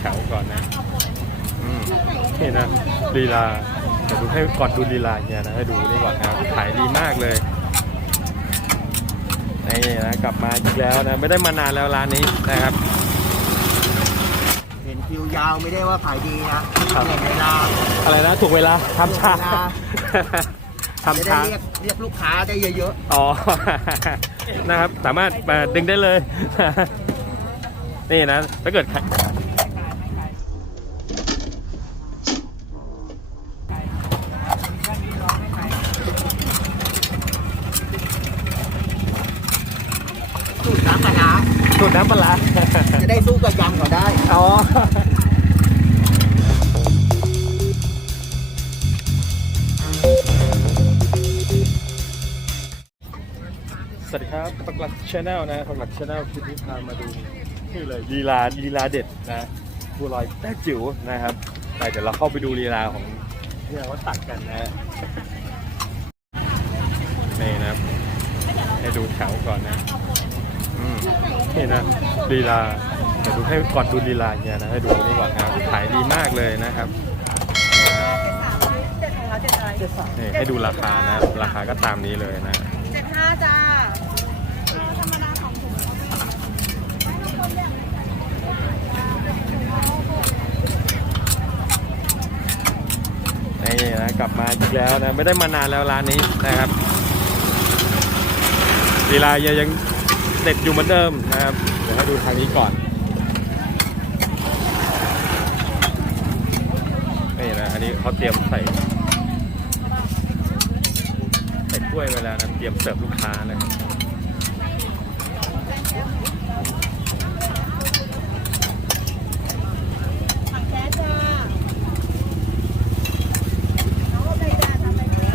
แถวก่อนนะอืมนี่นะลีลาเดี๋ยวดูให้ก่อนดูลีลาเนี่ยนะให้ดูนี่ก่อนนะขายดีมากเลยนี่นะกลับมาอีกแล้วนะไม่ได้มานานแล้วร้านนี้นะครับ เห็นคิวยาวไม่ได้ว่าขายดีนะครับเห็นเวลาอะไรนะถูกเวลาทำช้าถูกเวลาทำจะได้ช้าเรียกเรียกลูกค้าได้เยอะอ๋อนะครับ สามารถมาดึงได้เลย นี่นะถ้าเกิดใคร ๆสูตรน้ำปลาร้า สูตรน้ำปลาร้า จะได้สู้กับยำเขาได้ อ๋อ สวัสดีครับปักหลักชาแนลนะปักหลักชาแนลคลิปนี้พามาดูนี่เลยลีลาลีลาเด็ดนะบัวลอยแต้จิ๋วนะครับแต่เดี๋ยวเราเข้าไปดูลีลาของที่เราตักกันนะนี่นะครับให้ดูแถวก่อนนะ นี่นะลีลาเดี๋ยวดูให้ก่อนดูลีลาเนี่ยนะให้ดูนี่ก่อนนะครับขายดีมากเลยนะครับนี่ให้ดูราคานะ ราคาก็ตามนี้เลยนะเจ็ดห้าจ้าธรรมดาของถุงนี่นะกลับมาอีกแล้วนะ ไม่ได้มานานแล้วร้านนี้นะครับลีลายังยัง เด็ดอยู่เหมือนเดิมนะครับ เดี๋ยวให้ดูทางนี้ก่อนนี่นะอันนี้เขาเตรียมใส่ใส่ถ้วยไว้แล้วนะเตรียมเสิร์ฟลูกค้านะครับ ผักแท้จ้าน้องไปจ้าทำไปจ้า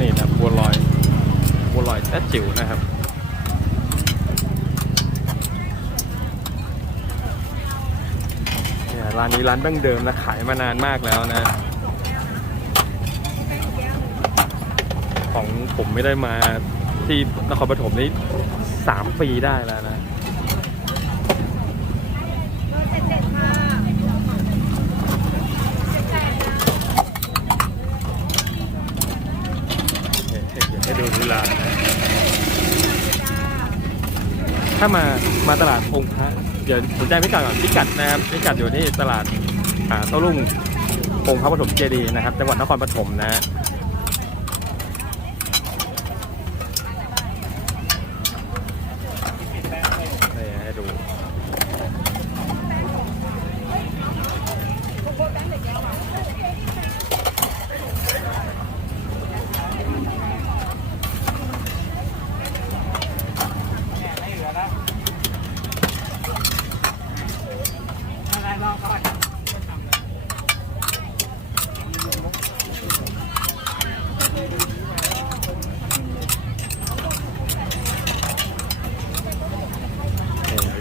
นี่นะบัวลอยบัวลอยแท้จิ๋วนะครับเมีร้านนี้ร้านดั้งเดิมนะขายมานานมากแล้วนะ ของผมไม่ได้มาที่นครปฐมนี่สามปีได้แล้วนะให้ดูลีลาถ้ามามาตลาดองค์พระ เดี๋ยวสนใจพิกัดก่อนพิกัดนะครับพิกัดอยู่ที่ตลาดอ่าโต้รุ่งองค์พระปฐมเจดีย์นะครับ จังหวัดนครปฐมนะฮะนี่ให้ดู นี่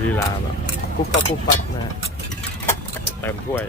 ลีลาแบบปุ๊บปั๊บปุ๊บปั๊บนะฮะเติมถ้วย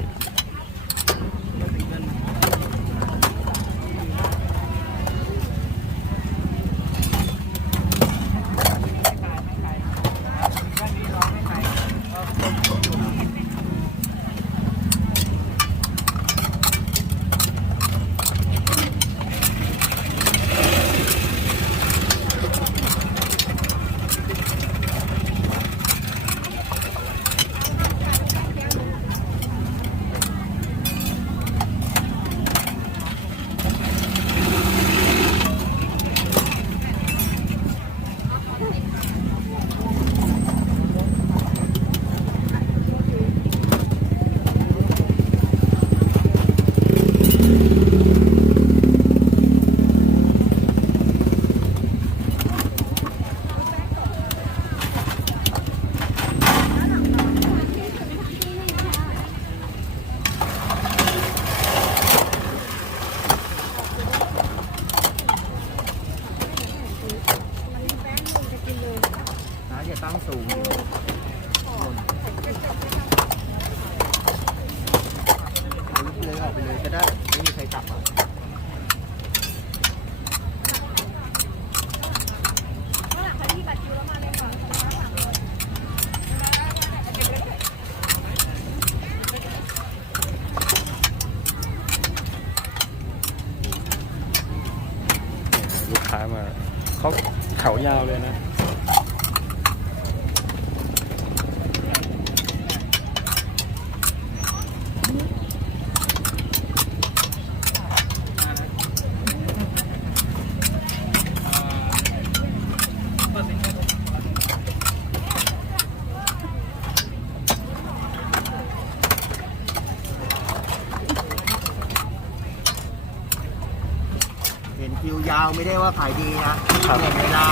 าวไม่ได้ว่าขายดีนะครับเห็นเวลา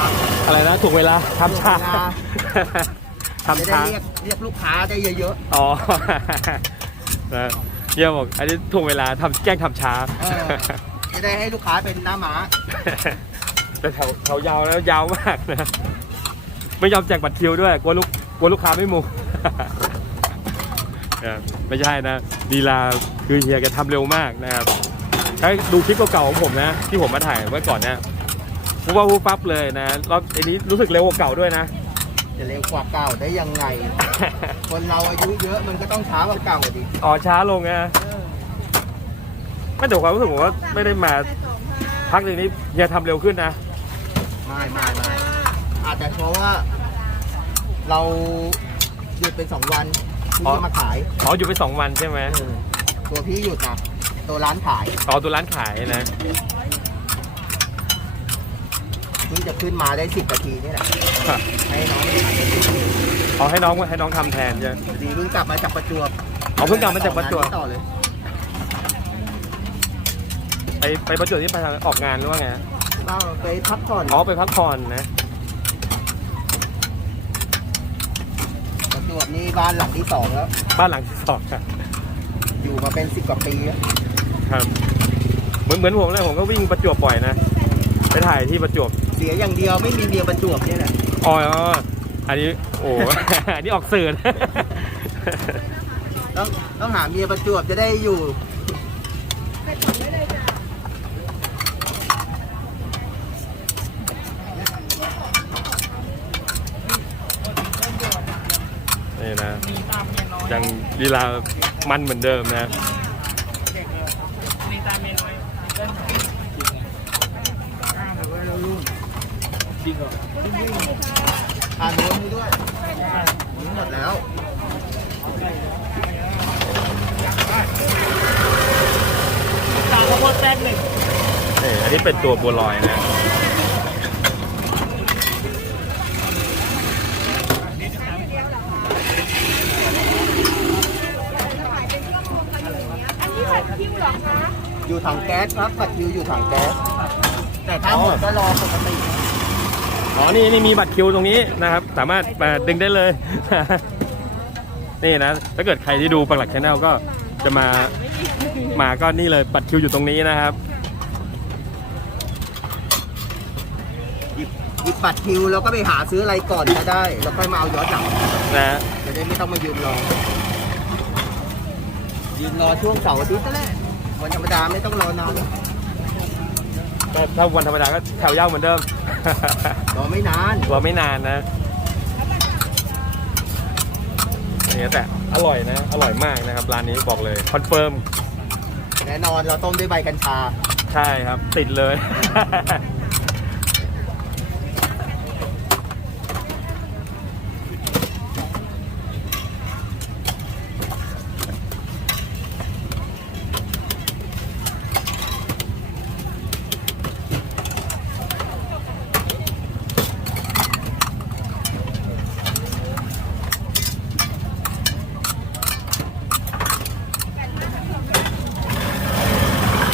อะไรนะถูกเวลาทำช้าถูกเวลา ทำจะได้ช้าเรียกเรียกลูกค้าได้เยอะอ๋อนะเยี่ยมบอกอันนี้ถูกเวลาทำแกล้งทำช้าเออๆจะได้ให้ลูกค้าเป็นหน้าม้าแต่แถวแถวยาวแล้วยาวมากนะไม่ยอมแจกบัตรคิวด้วยกลัวลูกกลัวลูกค้าไม่มุง เออไม่ใช่นะดีลาคือเฮียแกทำเร็วมากนะครับ ถ้าดูคลิปเก่าๆของผมนะ ที่ผมมาถ่ายเมื่อก่อนเนี่ยพูว่าพูปั๊บเลยนะรอบอันนี้รู้สึกเร็วกว่าเก่าด้วยนะ จะเร็วกว่าเก่าได้ยังไง คนเราอายุเยอะมันก็ต้องช้ากว่าเก่าอะดิอ๋อช้าลงนะไม่แต่ความรู้สึกผมว่าไม่ได้มาใส่สองค่ะพักหนึ่งนี้เฮียทำเร็วขึ้นนะ ไม่ไม่ไม่อาจจะเพราะว่า เราหยุดเป็นสองวันเพิ่งอ๋อ จะมาขาย อ๋ออยู่ไปสองวันใช่ไหม เออตัวพี่หยุดนะ ตัวร้านขายอ๋อตัวร้านขายนะ เพิ่งจะขึ้นมาได้สิบนาทีนี่แหละให้น้องขายอ๋อให้น้องให้น้องทำแทนใช่ไหมดีเพิ่งกลับมาจากประจวบอ๋อเพิ่งกลับมาจากประจวบ ต่อเลยไปไปประจวบนี่ไปทางออกงานหรือว่าไงฮะก็ไปพักผ่อนอ๋อไปพักผ่อนนะ ประจวบนี่บ้านหลังที่สองแล้ว บ้านหลังที่สองอะอยู่มาเป็นสิบกว่าปีแล้ว ครับเหมือนเหมือนผมเลยผมก็วิ่งประจวบบ่อยนะ ไปถ่ายที่ประจวบเสียอย่างเดียวไม่มีเมียประจวบเนี่ยแหละอ๋ออ๋ออันนี้โอ้ อันนี้ออกสื่อนะต้องต้องหาเมียประจวบจะได้อยู่ใส่ถุงได้เลยจ้ะนี่นะยังลีลามันเหมือนเดิมนะ ทานเนื้อนี้ด้วยนี้หมดแล้วนี่อันนี้เป็นตัวบัวลอยนะอันนี้ผัดคิ้วเหรอคะอยู่ถังแก๊สครับผัดคิวอยู่ถังแก๊สแต่ถ้าหมดก็รอปกติ อ๋อ นี่นี่มีบัตรคิวตรงนี้นะครับ สามารถมาดึงได้เลย นี่นะ ถ้าเกิดใครที่ดูปักหลักชแนลก็จะมา มาก็นี่เลย บัตรคิวอยู่ตรงนี้นะครับ หยิบหยิบบัตรคิวแล้วก็ไปหาซื้ออะไรก่อนก็ได้ แล้วค่อยมาเอาย้อนหลังนะจะได้ไม่ต้องมายืนรอ ยืนรอช่วงเสาร์อาทิตย์ก็ได้วันธรรมดาไม่ต้องรอนานก็ ถ้าวันธรรมดาก็แถวยาวเหมือนเดิม รอไม่นานรอไม่นานนะนี่แต่อร่อยนะ อร่อยมากนะครับร้านนี้บอกเลยคอนเฟิร์มแน่นอนเราต้มด้วยใบกัญชา ใช่ครับ ติดเลย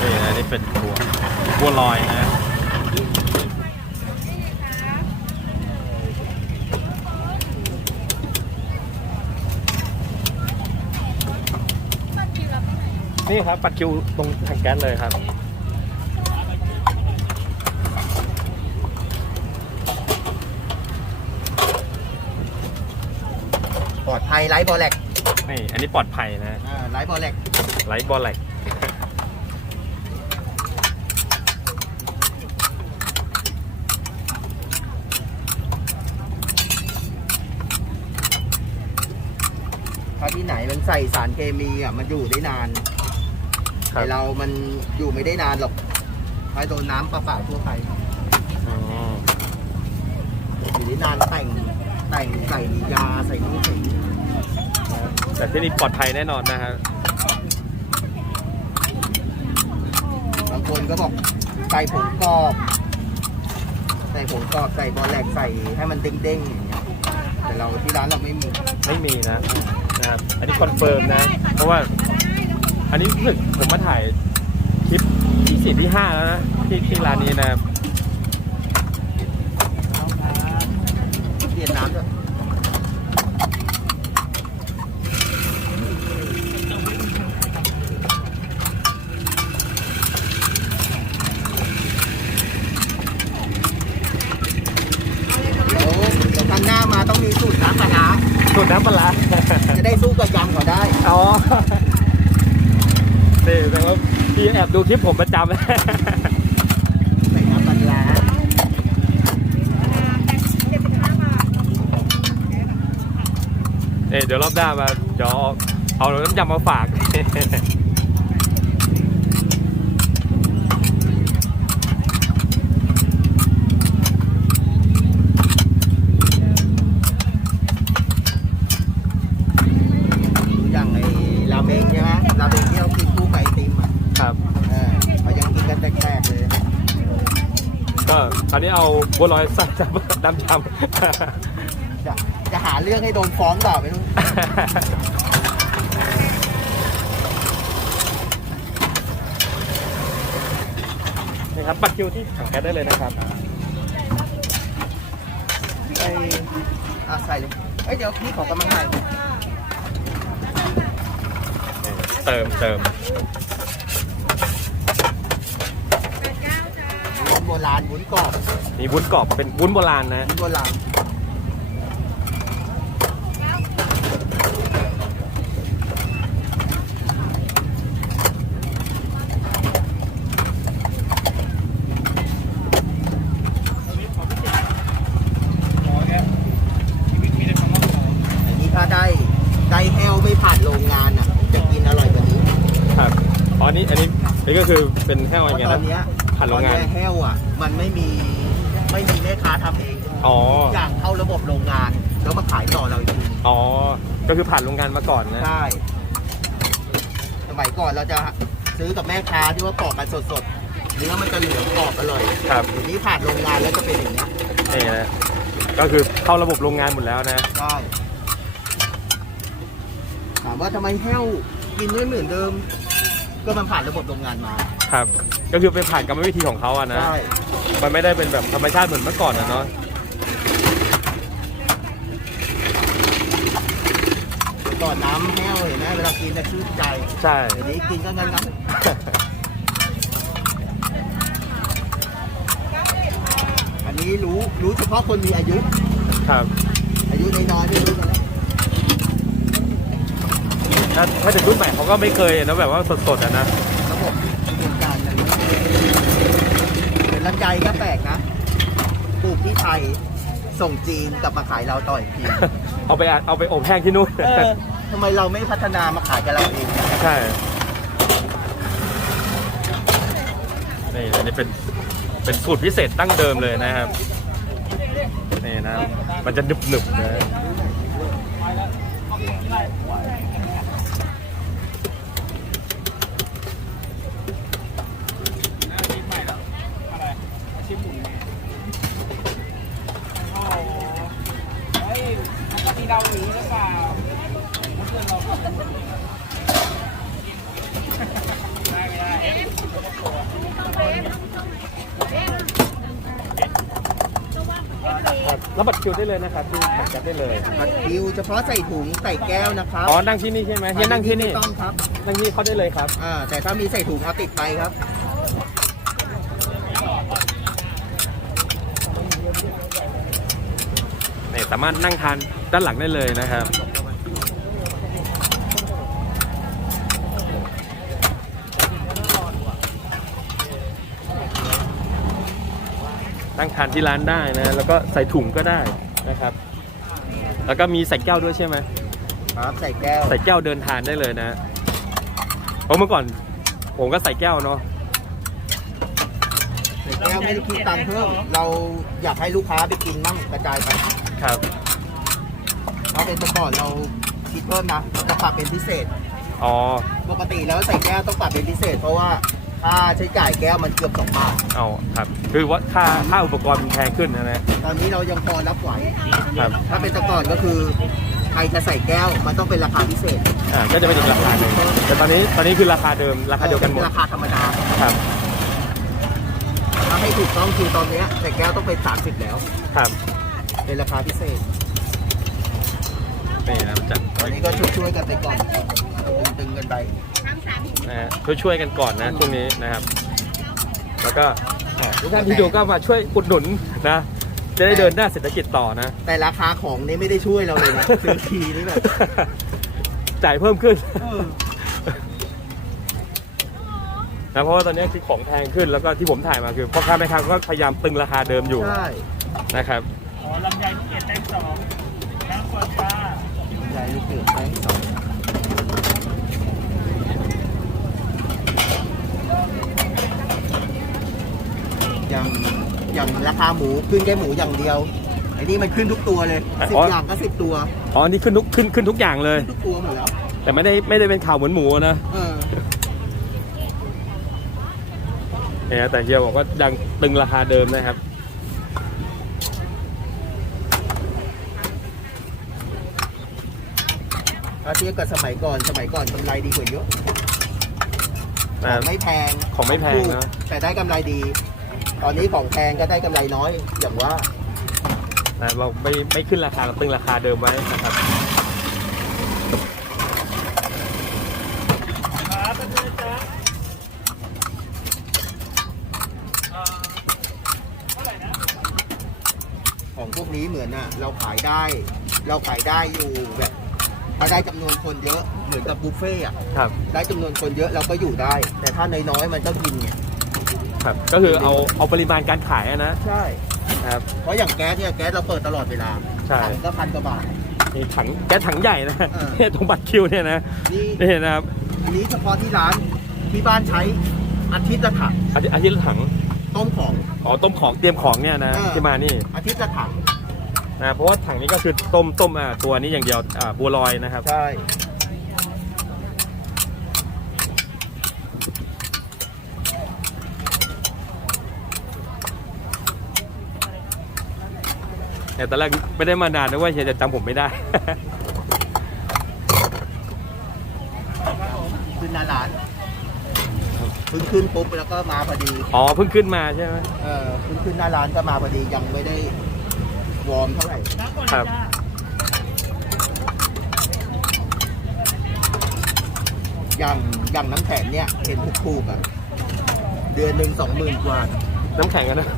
นี่นะนี่เป็นบัวบัวลอยนะ นี่ ครับปัดคิวตรงทางแก๊สเลยครับปลอดภัยไร้บอแลกนี่อันนี้ปลอดภัยนะอ่าไร้บอแลกไลท์บอลแลกถ้าที่ไหนมันใส่สารเคมีอะมันอยู่ได้นาน ครัแต่บเรามันอยู่ไม่ได้นานหรอกถ้าโดนน้ำเปล่าๆทั่วไปอือยู่ที่นานแต่งแต่งใส่ยาใส่นู่นใส่นี่แต่ที่นี่ปลอดภัยแน่นอนนะฮะบางคนก็บอกใส่ผงกรอบใส่ผงกรอบใส่บอลแหลกใส่ให้มันเด้งๆอย่างเงี้ยแต่เราที่ร้านเราไม่มี ไม่มีนะนะครับอันนี้คอนเฟิร์มนะ เพราะว่า อันนี้รู้สึกผมมาถ่ายคลิปที่สี่ที่ห้าแล้วนะที่ที่ร้านนี้นะครับ เปลี่ยนน้ำด้วยเดี๋ยวเดี๋ยวครั้งหน้ามาต้องมีสูตรน้ำปลาร้า สูตรน้ำปลาร้า จะได้สู้กับยำเขาได้ อ๋อนี่แปลว่าพี่แอบ ดูคลิปผมประจำใส่น้ำปลาเอ๊ะเดี๋ยวรอบหน้ามาเดี๋ยวเอาน้ำยำมาฝาก อย่างไอ้ราเมงใช่ไหมราเมงที่เรากินคู่กับไอติมอะ ครับ เออเขายังกินกันแตกๆเลย ก็ อันนี้เอาบัวลอยใส่น้ำยำจะจะหาเรื่องให้โดนฟ้องต่อไปนู่นนี่ครับ บัตรคิวที่ถังแก๊สได้เลยนะครับไอ้อะใส่เลยเอ้ยเดี๋ยวพี่ขอกำลังถ่ายเติมเติม วุ้น โบราณวุ้นกรอบมีวุ้นกรอบเป็นวุ้นโบราณนะ วุ้นโบราณอันนี้ถ้าได้ได้แห้วไม่ผ่านโรงงานอะ จะกินอร่อยกว่านี้ครับอ๋ออันนี้อันนี้นี่ก็คือเป็นแห้วเพอะไรราะเงี้ยตอนเนี้ยนะ ผ่านโรงงาน ตอแห้วอะ มันไม่มีไม่มีแม่ค้าทำเองอ๋อ ทุกอย่างเข้าระบบโรงงาน แล้วมาขายต่อเราอีกทีอ๋อ ก็คือผ่านโรงงานมาก่อนนะ ใช่สมัยก่อนเราจะซื้อกับแม่ค้าที่ว่าปอกกันสดๆเนื้อมันจะเหลืองกรอบอร่อยครับเดี๋ยวนี้ผ่านโรงงานแล้วจะเป็นอย่างนี้ยนี่นะ ก็คือเข้าระบบโรงงานหมดแล้วนะ ใช่ถามว่าทำไมแห้วกินไม่เหมือนเดิม ก็มันผ่านระบบโรงงานมาครับ ก็คือไปผ่านกรรมวิธีของเขาอะนะ ใช่มันไม่ได้เป็นแบบธรรมชาติเหมือนเมื่อก่อนอะเนาะก่อนน้ำแห้วเห็นไหมเวลากินจะชื่นใจใช่ เดี๋ยวนี้กินก็งั้นงั้นอันนี้รู้รู้เฉพาะคนมีอายุ ครับ อายุน้อยๆไม่รู้กันแล้ว ถ้าถ้าเด็กรุ่นใหม่เขาก็ไม่เคยนะแบบว่าสดๆอะนะระบบกระบวนการอะไรเป็นลำไยก็แปลกนะปลูกที่ไทยส่งจีนกลับมาขายเราต่ออีกทีเอาไปอัดเอาไปอบแห้งที่นู่น เออทำไมเราไม่พัฒนามาขายกับเราเองใช่ นี่อันนี้เป็น เป็นสูตรพิเศษตั้งเดิมเลยนะครับ นี่นะ มันจะหนึบหนึบๆนะ รับบัตรคิวได้ เลยนะครับที่ถังแก๊สได้เลยผัดคิวเฉพาะใส่ถุงใส่แก้วนะครับอ๋อนั่งที่นี่ใช่ไหมเฮียนั่งที่นี่ไม่ต้องครับนั่งที่นี่เขาได้เลยครับอ่าแต่ถ้ามีใส่ถุงเอาติดไปครับนี่สามารถนั่งทานด้านหลังได้เลยนะครับ นั่งทานที่ร้านได้นะ แล้วก็ใส่ถุงก็ได้ นะครับ แล้วก็มีใส่แก้วด้วยใช่ไหมครับใส่แก้วใส่แก้วเดินทานได้เลยนะเพราะเมื่อก่อนผมก็ใส่แก้วเนาะนแก้วไม่ได้คิดตังค์เพิ่มเราอยากให้ลูกค้าไปกินมั่งกระจายไปครับเพราะเป็นแต่ก่อนเราคิดเพิ่มนะจะปรับเป็นพิเศษอ๋อปกติแล้วใส่แก้วต้องปรับเป็นพิเศษ เพราะว่า ค่าใช้จ่ายแก้วมันเกือบสองบาทเอาครับ คือว่าค่าค่าอุปกรณ์มันแพงขึ้นนะนะตอนนี้เรายังพอรับไหว ครับถ้าเป็นแต่ก่อนก็คือใครจะใส่แก้วมันต้องเป็นราคาพิเศษอ่าก็จะเป็นอีกราคาหนึ่งแต่ตอนนี้ตอนนี้คือราคาเดิมราคาเดียวกันหมดราคาธรรมดาครับถ้าให้ถูกต้องคือตอนเนี้ยใส่แก้วต้องเป็น30แล้ว ครับเป็นราคาพิเศษ นี่นะจัดตอนนี้ก็ช่วยๆกันไปก่อนตึงๆกันไป นะฮะช่วยช่วยๆกันก่อนนะช่วงนี้นะครับ แล้วก็อ่าทุกท่านที่ดูก็มาช่วยอุดหนุนนะ จะได้เดินหน้าเศรษฐกิจต่อนะ แต่ราคาของนี่ไม่ได้ช่วยเราเลยนะซื้อทีนี่แบบจ่ายเพิ่มขึ้นเออนะเพราะว่าตอนนี้คือของแพงขึ้นแล้วก็ที่ผมถ่ายมาคือพ่อค้าแม่ค้าก็พยายามตึงราคาเดิมอยู่ใช่นะครับอ๋อลำไยลูกเกดแตงสองน้ำเปิดปลาใหญ่ลูกเกือบแป้งสอง อย่างอย่างราคาหมูขึ้นแค่หมูอย่างเดียวไอ้นี่มันขึ้นทุกตัวเลยสิบอ๋ออ อย่างก็สิบตัวอ๋อ นี่ขึ้นทุกขึ้นขึ้นทุกอย่างเลย ทุกตัวหมดแล้ว แต่ไม่ได้ไม่ได้เป็นข่าวเหมือนหมูนะเออเนี่ยแต่เฮียบอกว่ายังตึงราคาเดิมนะครับ ถ้าเทียบกับสมัยก่อนสมัยก่อนกำไรดีกว่าเยอะ ขนะองไม่แพงของไม่แพงนะถูกแต่ได้กำไรดี ตอนนี้ของแพงก็ได้กำไรน้อยอย่างว่านะเราไม่ไม่ขึ้นราคาเราตึงราคาเดิมไว้นะครับครับเป็นไงจ๊ะอ่าเท่าไหร่นะของพวกนี้เหมือนอะ เราขายได้ เราขายได้อยู่แบบถ้า ได้จำนวนคนเยอะเหมือนกับบุฟเฟ่ต์อะครับ ได้จำนวนคนเยอะเราก็อยู่ได้ แต่ถ้าน้อยๆมันก็กินไงครับ ก็คือเอาเอาปริมาณการขายอะนะ ใช่ ครับ เพราะอย่างแก๊สเนี่ยแก๊สเราเปิดตลอดเวลาใช่ ถังก็พันกว่าบาท นี่ถังแก๊สถังใหญ่นะเออ เนี่ยตรงบัตรคิวเนี่ยนะนี่นี่นะครับอันนี้เฉพาะที่ร้านที่บ้านใช้อาทิตย์ละถังอาทิตย์อาทิตย์ละถังต้มของ อ๋อต้มของเตรียมของเนี่ยนะเออ ที่มานี่อาทิตย์ละถัง นะเพราะว่าถังนี้ก็คือต้มต้มอ่าตัวนี้อย่างเดียวอ่าบัวลอยนะครับ ใช่ แต่ตอนแรกไม่ได้มานานนะว่าเฮียจะจำผมไม่ได้ ขึ้นหน้าร้านเพิ่งขึ้นปุ๊บแล้วก็มาพอดี อ๋อเพิ่งขึ้นมาใช่ไหมเออเพิ่งขึ้นหน้าร้านก็มาพอดียังไม่ได้ วอร์มเท่าไหร่น้ำก่อนครับจ้าอย่างอย่างน้ำแข็งเนี่ยเห็นถูกๆอะเดือนหนึ่งสองหมื่นกว่าน้ำแข็งอะนะ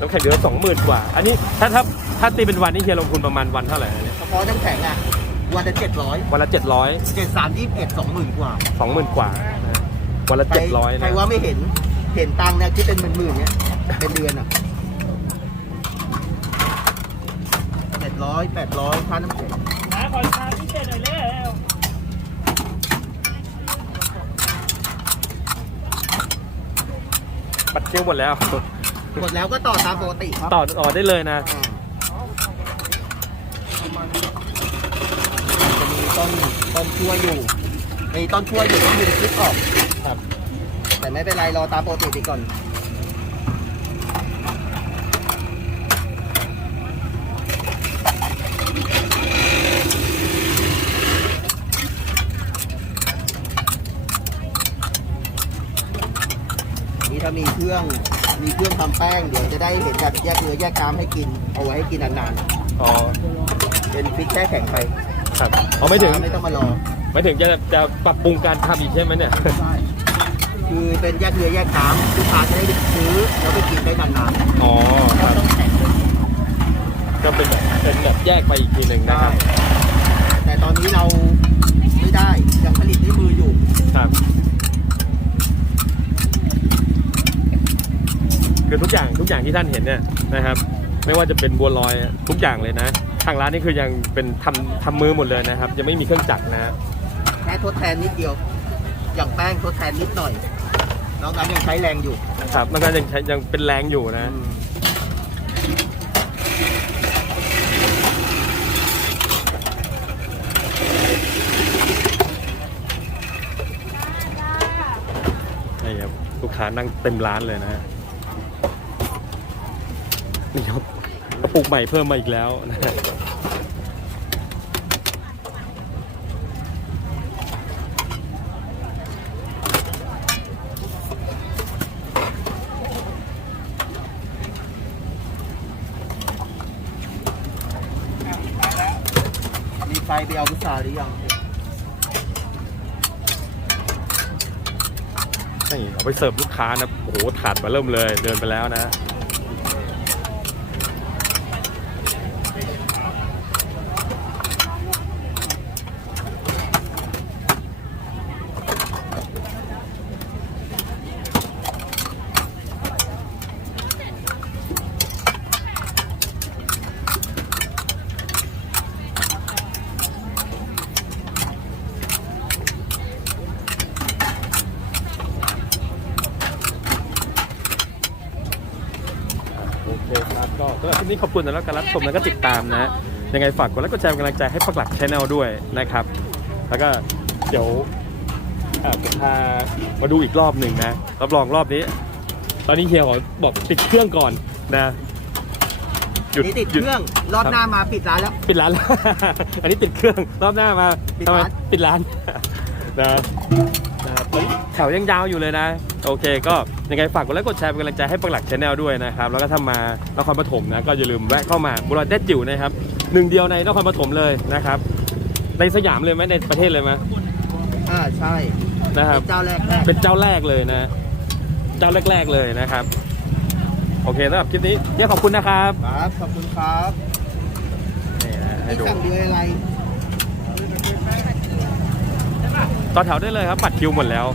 น้ำแข็งเดือนสองหมื่นกว่า อันนี้ถ้าถ้าถ้าตีเป็นวันนี่เฮียลงทุนประมาณวันเท่าไหร่นะเนี่ยเฉพาะน้ำแข็งอะวันละเจ็ดร้อยวันละเจ็ดร้อยเจ็ดสามยี่สิบเอ็ดสองหมื่นกว่าสองหมื่นกว่านะวันละใครเจ็ดร้อยใครนะว่าไม่เห็นเห็นตังค์เนี่ยคิดเป็นหมื่นๆเนี่ยเป็นเดือนอะเจ็ด ร้อยแปดร้อยค่าน้ำแข็งน้ำขอชาพิเศษหน่อยเร็วบัตรคิวหมดแล้ว หมดแล้วก็ต่อตามปกติครับต่อต่อได้เลยนะอ่าจะมีต้นต้นชั่วอยู่ มีต้นชั่วอยู่ต้องมีคลิปออกครับ แต่ไม่เป็นไรรอตามปกติไปก่อน นี่ถ้ามีเครื่องมีเครื่องทำแป้งเดี๋ยวจะได้เห็นแบบแยกเนื้อแยกกรามให้กินเอาไว้ให้กินนานอ๋อๆเป็นพริกแช่แข็งไปครับอ๋อไม่ถึงไม่ต้องมารอไม่ถึงจะจะปรับปรุงการทำอีกใช่ไหมเนี่ยคือเป็นแยกเนื้อแยกกรามลูกค้าจะได้ซื้อแล้วไปกินได้นานอ๋อครับก็เป็นแบบเป็นแบบแยกไปอีกทีหนึ่งๆนะได้ครับแต่ตอนนี้เราไม่ได้ยังผลิตด้วยมืออยู่ ครับ คือทุกอย่างทุกอย่างที่ท่านเห็นเนี่ยนะครับ ไม่ว่าจะเป็นบัวลอยทุกอย่างเลยนะ ทางร้านนี่คือยังเป็นทำทำมือหมดเลยนะครับ ยังไม่มีเครื่องจักรนะฮะแค่ทดแทนนิดเดียว อย่างแป้งทดแทนนิดหน่อยนอกนั้นยังใช้แรงอยู่ครับมันก็ยังใช้ยังเป็นแรงอยู่นะอืมนี่ครับลูกค้านั่งเต็มร้านเลยนะฮะ นี่ครับกระปุกใหม่เพิ่มมาอีกแล้วนะมีไฟไปเอาพุทราหรือยังนี่เอาไปเสิร์ฟลูกค้านะโอ้โหถาดมาเริ่มเลยเดินไปแล้วนะ โอเคครับก็สำหรับคลิป นี้ขอบคุณสำหรับการรับชมแล้วก็ติดตามนะ ยังไงฝากกดไลค์กดแชร์เป็นกำลังใจให้ปักหลักชแนลด้วยนะครับ แล้วก็เดี๋ยวเอ่อผมพามาดูอีกรอบหนึ่งนะรับรองรอบนี้ ตอนนี้เฮียขอบอกปิดเครื่องก่อนนะหยุดนี่ติดหยุเครื่องรอบหน้ามาปิดร้านแล้ว ปิดร้านแล้วอันนี้ติดเครื่องรอบหน้ามาปิดทำไมร้าน ปิดร้าน นะ แถวยังยาวอยู่เลยนะ โอเค ก็ยังไงฝากกดไลค์กดแชร์เป็นกำลังใจให้ปักหลักชแนลด้วยนะครับ แล้วก็ถ้ามานครปฐมนะ ก็อย่าลืมแวะเข้ามาบุรีเด็ดจิ๋วนะครับหนึ่งเดียวในนครปฐมเลยนะครับ ในสยามเลยไหมในประเทศเลยไหมอ่าใช่นะครับเป็นเจ้าแรกแรกเป็นเจ้าแรกเลยนะ เจ้าแรกๆเลยนะครับ โอเคสำหรับคลิปนี้เนี่ยขอบคุณนะครับครับขอบคุณครับนี่นะให้นี่ดูสั่งเดือนอะไรต่อแถวได้เลยครับบัตรคิวหมดแล้ว